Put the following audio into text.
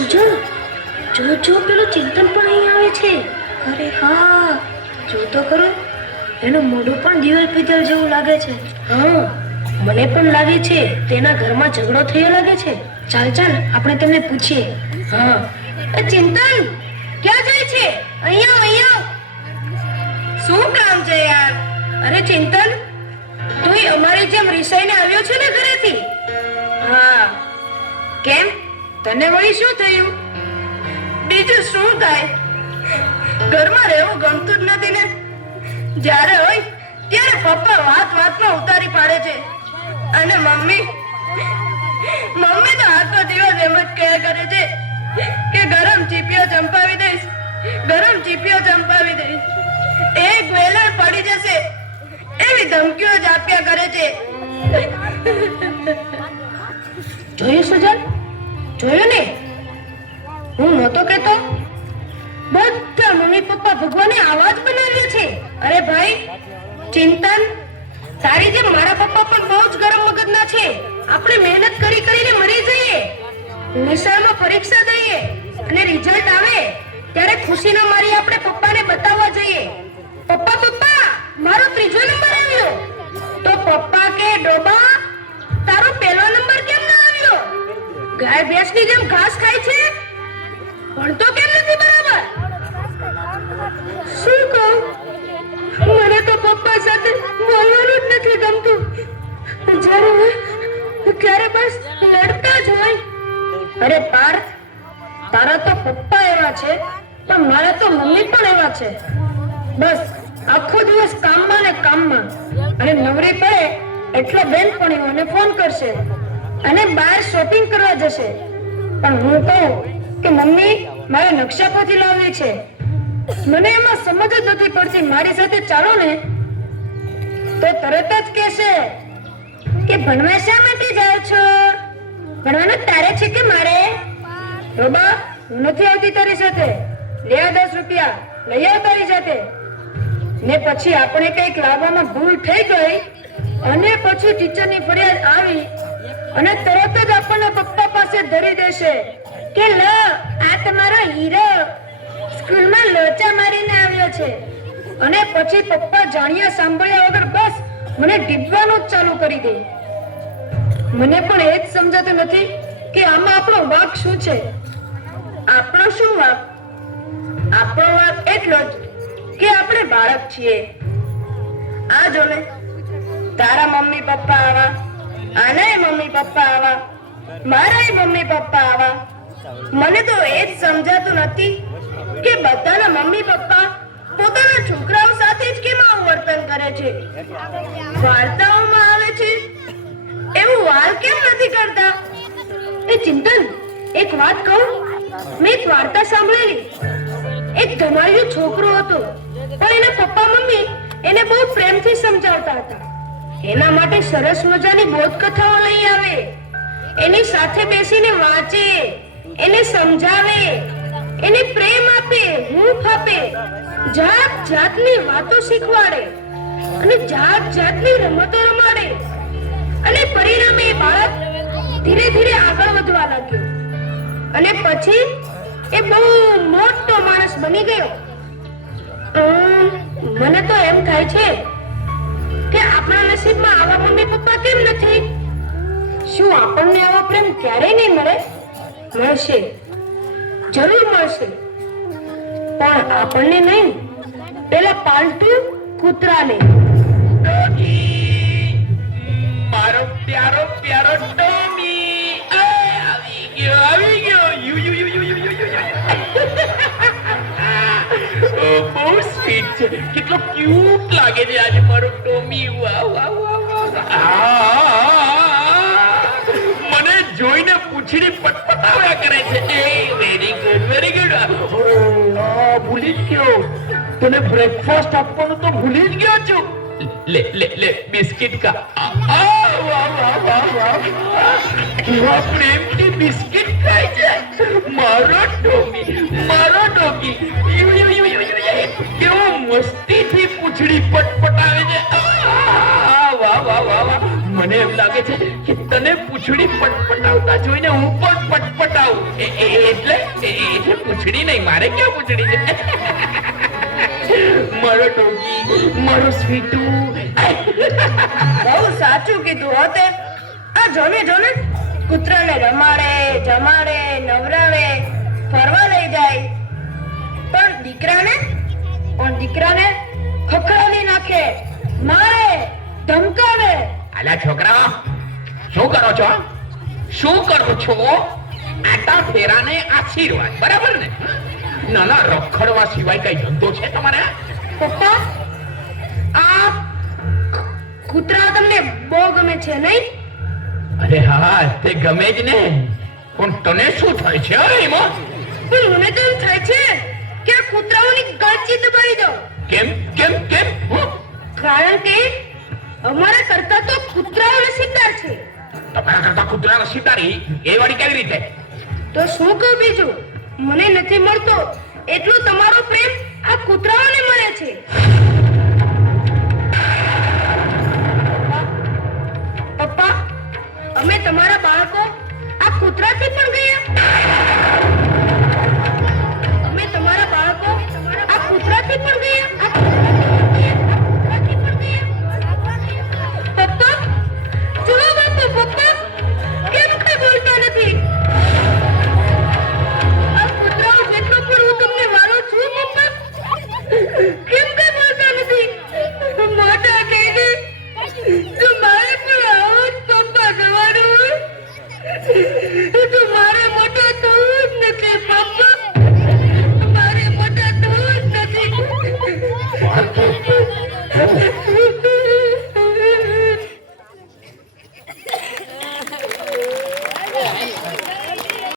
સુજલ, જો પેલો ચિંતન પણ અહીં આવે છે. અરે હા, જો તો ખરો, એનું મોઢું પણ દિવેલ પિત્તલ જેવું લાગે છે. હા, મને પણ લાગે છે તેના ઘરમાં ઝઘડો થયો લાગે છે. ચાલ આપણે તેમને પૂછીએ. હા, ચિંતન ક્યાં જાય છે? અહીંયા. શું કામ છે યાર? અરે ચિંતન, તું અમારી જેમ રિસાઈને આવ્યો છે ને ઘરેથી? હા. કેમ, તને વળી શું થયું? બીજું શું થાય, ઘરમાં રહેવું ગમતું જ નથી ને. જ્યારે હોય ત્યારે પપ્પા વાતમાં ઉતારી પાડે છે, અને મમ્મી તો આખો દિવસ એમ જ કહ્યા કરે છે કે ગરમ ચીપીઓ ચંપાવી દઈશ. એક વેલણ પડી જશે એવી ધમકીઓ જ આપ્યા કરે છે. જોયું સુજલ, જોયું ને? હું નહોતો કહેતો? બધા મમ્મી પપ્પા ભગવાને આવા જ બનાવ્યા છે. અરે ભાઈ ચિંતન, તારી જેમ મારા પપ્પા પણ બહુ જ ગરમ મગજના છે. આપણે મહેનત કરીને મરી જઈએ, નિશાળમાં પરીક્ષા દઈએ અને રિઝલ્ટ આવે ત્યારે ખુશીના મારી આપણે પપ્પાને બતાવવા જઈએ, પપ્પા મારો ત્રીજો નંબર આવ્યો. તો પપ્પા કે ડોબા, તારો પહેલો નંબર કેમ ના આવ્યો? ગાય ભેંસની જેમ ઘાસ ખાય છે, ભણતો કેમ નથી બરાબર? શું કહું, મને તો પપ્પા સાથે બોલવાનું જ નથી ગમતું. ક્યારે બસ લડતા જ હોય. અરે પાર્થ, તારા તો પપ્પા એવા છે, પણ મારા તો મમ્મી પણ એવા છે. બસ આખો દિવસ કામમાં ને કામમાં, અને નવરી પડે એટલે બેનપણીઓને ફોન કરશે અને બહાર શોપિંગ કરવા જશે. પણ હું કહું કે મમ્મી મારે નકશા પરથી લાવવી છે, મને એમાં સમજ જ નથી પડતી. મારી સાથે ચાલો ને તો તરત જ કહેશે કે ભણવા શા માટે જાઓ છો? ભણવાનું તારે છે કે મારે? રોબા, હું નથી આવતી તારી સાથે. લે આ 10 રૂપિયા લઈ આવ તારી સાથે. ને પછી આપણે કઈક લાવવામાં ભૂલ થઈ ગઈ અને પછી ટીચરની ફરિયાદ આવી અને તરત જ આપણને પપ્પા પાસે ધરી દેશે કે લ આ તમારો હીરો સ્કૂલમાં લોચા મારીને આવ્યો છે. અને પછી પપ્પા જાણ્યા સાંભળ્યા વગર બસ મને ડીબવાનું જ ચાલુ કરી દે. મને પણ એ જ સમજાતું નથી કે આમાં આપણો વાંક શું છે. આપણો શું વાંક? આપણો વાંક એટલો જ કે આપણે બાળક છીએ. આ જો ને, તારા મમ્મી પપ્પા આવા, આનાય મમ્મી પપ્પા આવા, મારાય મમ્મી પપ્પા આવા. મને તો એ જ સમજાતું નથી કે બધાના મમ્મી પપ્પા પોતાના છોકરાઓ સાથે જ કેમ આવું વર્તન કરે છે. વાર્તાઓમાં આવે છે એવું વાલ કેમ નથી કરતા? એ ચિંતન, એક વાત કહું, મેં એક વાર્તા સાંભળેલી. એક ધમાલિયો છોકરો હતો, પણ એના પપ્પા મમ્મી એને બહુ પ્રેમથી સમજાવતા હતા. એના માટે સરસ મજાની બોધકથાઓ લઈ આવે, એની સાથે બેસીને વાંચે, એને સમજાવે, એને પ્રેમ આપે, હૂંફ આપે, જાત જાતની વાતો શીખવાડે અને જાત જાતની રમતો રમાડે. અને પરિણામે એ બાળક ધીરે ધીરે આગળ વધવા લાગ્યો અને પછી એ બહુ મોટો માણસ બની ગયો. મને તો એમ થાય છે કે આપણા નસીબમાં આવા મમ્મી પપ્પા કેમ નથી? શું આપણને આવો પ્રેમ ક્યારેય નહીં મળે? મળશે, જરૂર મળશે, પણ આપણને નહીં, પેલા પાલતુ કૂતરાને. મારો પ્યારો ટોમી આવી ગયો. બહુ સ્વીટ છે, કેટલો ક્યુટ લાગે છે આજે મારો ટોમી. મને જોઈને પૂછડી પટપટાવ્યા કરે છે. Very good. ભૂલી જ ગયો, તને બ્રેકફાસ્ટ આપવાનું તો ભૂલી જ ગયો છું. ले बिस्किट का केवा प्रेमથી બિસ્કિટ ખાય છે મારો ટોમી. કેવો મસ્તીથી પૂંછડી પટપટાવે છે. વાહ. મને એમ લાગે છે કે તને પૂંછડી પટપટાવતા જોઈને હું પણ પટપટાવું એટલે પૂંછડી નહીં, મારે ક્યાં પૂંછડી છે? મારો ડોગી, મારો સ્વીટુ. બહુ સાચું કીધું હોતે. આ જોને કૂતરાને રમાડે, જમાડે, નવરાવે, ફરવા લઈ જાય. પણ દીકરાને ખખડાવી નાખે, મારે, ધમકાવે. અલા છોકરા, શું કરો છો? શું કરો છો? આટા ફેરાને આશીર્વાદ, બરાબર ને? ના રખડવા સિવાય કઈ ધંધો છે તમારે? પપ્પા, આ કૂતરા તમને બહુ ગમે છે નહીં? અરે હા, તે ગમે જ ને. પણ તને શું થાય છે એમાં? પણ મને તો એમ થાય છે કે આ કૂતરાઓની ગળચી દબાવી દો. કેમ? કારણ કે અમારા કરતા તો કૂતરાઓ નસીબદાર છે. તમારા કરતા કૂતરા નસીબદારી એ વાળી કેવી રીતે? તો શું કહું બીજું? મને નથી મળતો એટલું તમારો પ્રેમ આ કૂતરાઓને મળે છે. પપ્પા, અમે તમારા બાળકો આ કૂતરાથી પણ ગયા. અમે તમારા બાળકો આ કૂતરાથી પણ ગયા. પપ્પા, જવાબ આપો પપ્પા. કેમ કઈ બોલતા નથી? આ કૂતરાઓ જેટલો પણ હું તમને મારું છું પપ્પા, કેમ કઈ બોલતા નથી? મોટા થઈને તો મારે પણ આવો જ પપ્પા થવાનું હોય. તો મારે મોટા થવું જ નથી પપ્પા, મારે મોટા થવું જ નથી.